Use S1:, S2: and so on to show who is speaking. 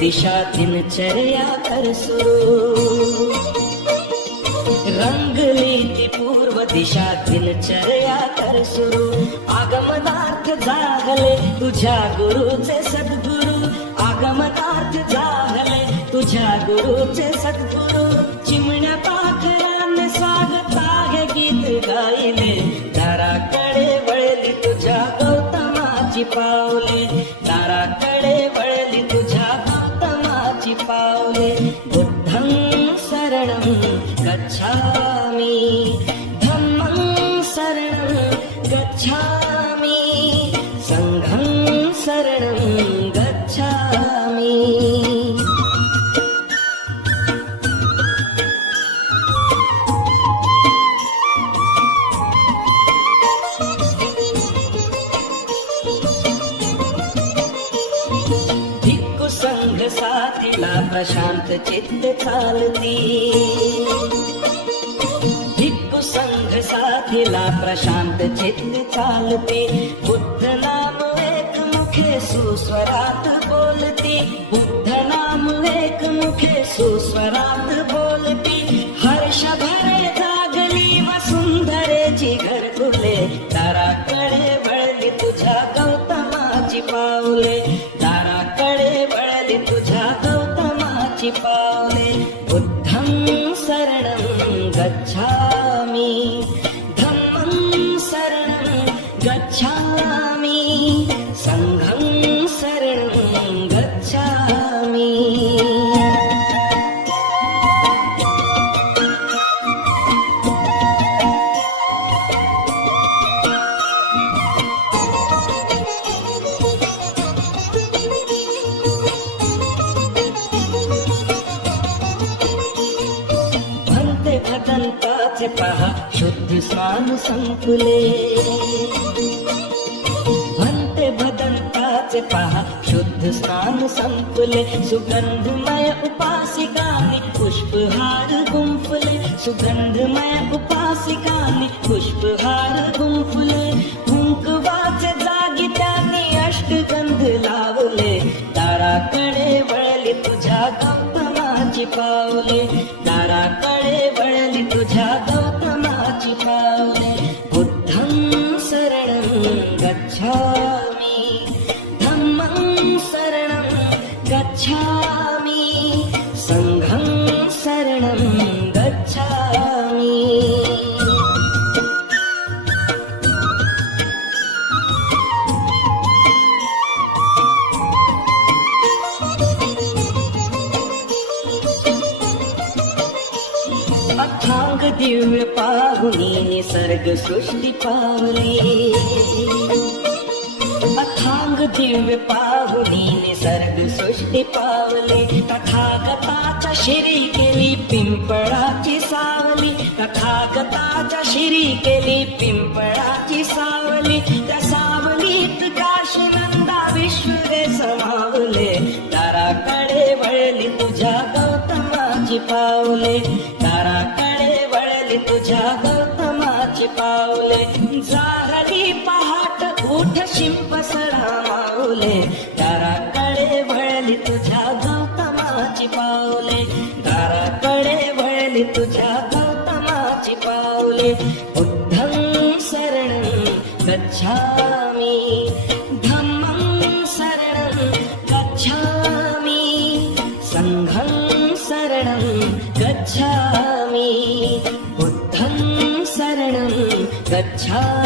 S1: दिशा दिनचर्या कर सुरू। रंगली ती पूर्व दिशा दिनचर्या कर सुरू। आगमनार्थ जागले तुझ्या गुरुचे सद्गुरु। आगमनार्थ जागले तुझ्या गुरुचे सद्गुरु। चिमण्या पाखराने स्वागता हे गीत गायले दाराकडे वळली तुझ्या गौतमाची पाव धं शरणं गच्छामि। सङ्घं शरणं गच्छामि। प्रशान्त चित्त चालति। संघ साथीला प्रशांत चित्त चालते. बुद्ध नाम एक मुखे सुस्वरात बोलती. बुद्ध नाम एक मुखे सुस्वरात बोलती. गच्छामि। संघं शरणं गच्छामि। भन्ते भदन्ताचे पहा शुद्ध स्नान संकुले। भदन्ताचे पहा. शुद्ध स्नान संपले. सुगंधमय उपासिकानि पुष्पहार गुंफले. सुगंधमय उपासिकानि पुष्पहार गुंफले. कुंकवाचे जागी त्यांनी अष्टगंध लावले. दाराकडे वळली तुझ्या गौतमाची पावले. दाराकडे वळली तुझ्या अथांग दिव्य पाहुनी निसर्ग सृष्टी पावली अथांग दिव्य पाहुनी निसर्ग सृष्टी पावले तथागताच्या शिरी केली पिंपळाची सावली. तथागताच्या शिरी केली पिंपळाची सावली. त्या सावलीत काशीनंदा विश्वदे समावले. ताराकडे वळली तुझ्या गौतमाची पावले. वळली तुझ्या गौतमाची पावले जाहली पहाट उठ शिंप सडा माऊले दाराकडे वळली तुझ्या गौतमाची पावले दाराकडे वळली तुझ्या गौतमाची पावले बुद्धं शरण गच्छा गच्छामि बुद्धं शरणं गच्छामि